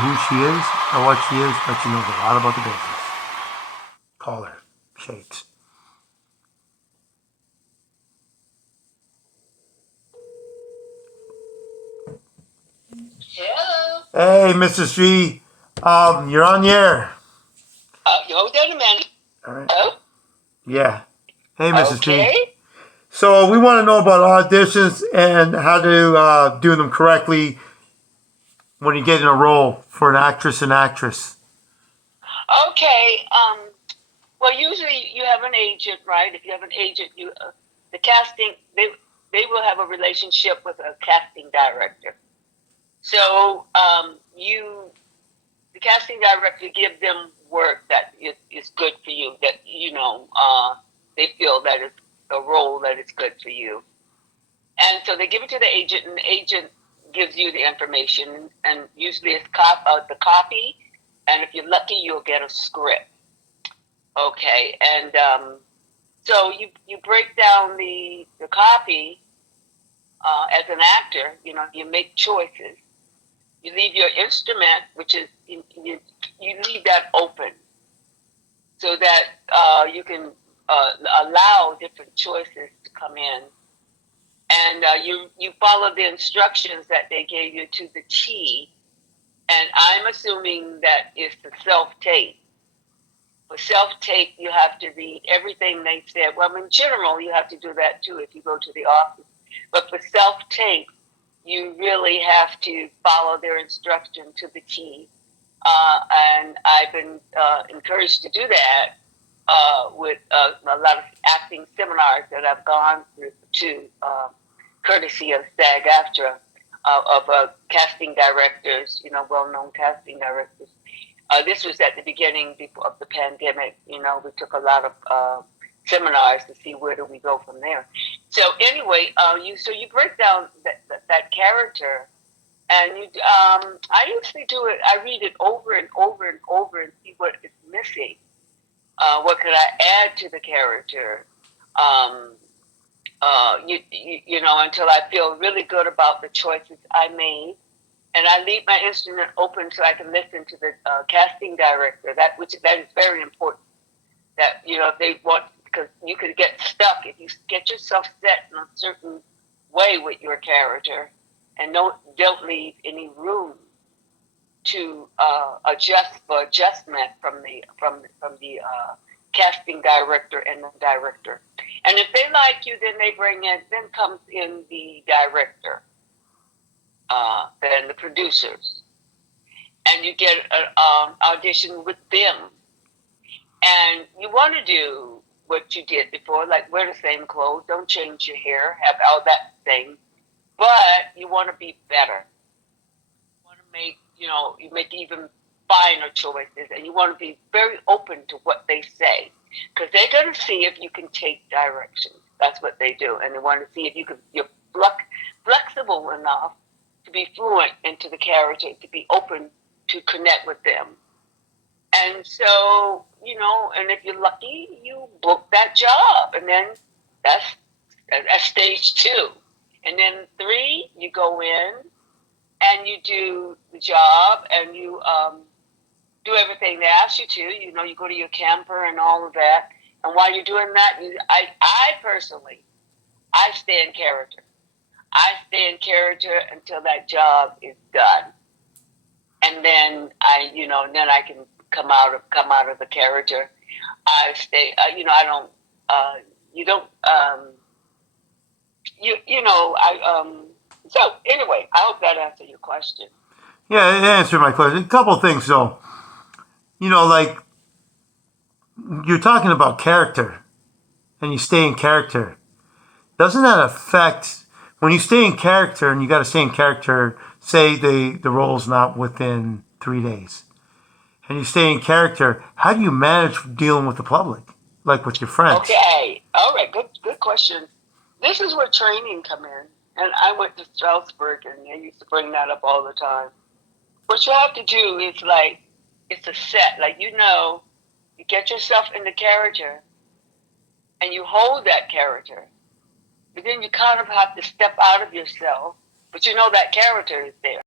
who she is or what she is, but she knows a lot about the business. Call her. Shakes. Hello. Hey, Mrs. G. You're on the air. Hold on a minute. All right. Oh, Yeah. Hey, Mrs. G. okay. So we want to know about auditions and how to do them correctly when you get in a role for an actress and actress. Okay. Well, usually you have an agent, right? If you have an agent, the casting they will have a relationship with a casting director. So the casting director give them work that is good for you. That they feel that it's a role that is good for you. And so they give it to the agent, and the agent gives you the information. And usually it's the copy, and if you're lucky, you'll get a script. Okay, and so you break down the copy as an actor. You make choices. You leave your instrument, which is you leave that open so that you can allow different choices to come in, and you follow the instructions that they gave you to the T. And I'm assuming that it's the self-tape. For self-tape, you have to read everything they said. Well, in general, you have to do that too if you go to the office. But for self-tape, you really have to follow their instruction to the T. And I've been encouraged to do that with a lot of acting seminars that I've gone through to, courtesy of SAG-AFTRA, of casting directors, well-known casting directors. This was at the beginning of the pandemic. We took a lot of seminars to see where do we go from there. So anyway, you break down that character, and I usually do it. I read it over and over and over and see what is missing. What could I add to the character? Until I feel really good about the choices I made. And I leave my instrument open so I can listen to the casting director. That is very important. That if they want, because you could get stuck if you get yourself set in a certain way with your character, and don't leave any room to adjustment from the casting director and the director. And if they like you, then comes in the director, then the producers, and you get an audition with them. And you want to do what you did before, like wear the same clothes, don't change your hair, have all that thing, but you want to be better. You want to you make even finer choices, and you want to be very open to what they say, because they're going to see if you can take directions. That's what they do, and they want to see if you're flexible enough to be fluent into the character, to be open to connect with them. And so, and if you're lucky, you book that job, and then that's stage 2. And then 3, you go in and you do the job, and you do everything they ask you to. You go to your camper and all of that. And while you're doing that, I personally, I stay in character. I stay in character until that job is done, and then I can come out of the character. I stay. I don't. You don't. So anyway, I hope that answered your question. Yeah, it answered my question. A couple of things though. Like you're talking about character, and you stay in character. Doesn't that affect when you stay in character and you got to stay in character? Say the role's not within 3 days, and you stay in character. How do you manage dealing with the public, like with your friends? Okay. All right. Good question. This is where training come in. And I went to Strasbourg, and they used to bring that up all the time. What you have to do is it's a set. You get yourself in the character, and you hold that character. But then you kind of have to step out of yourself, but that character is there.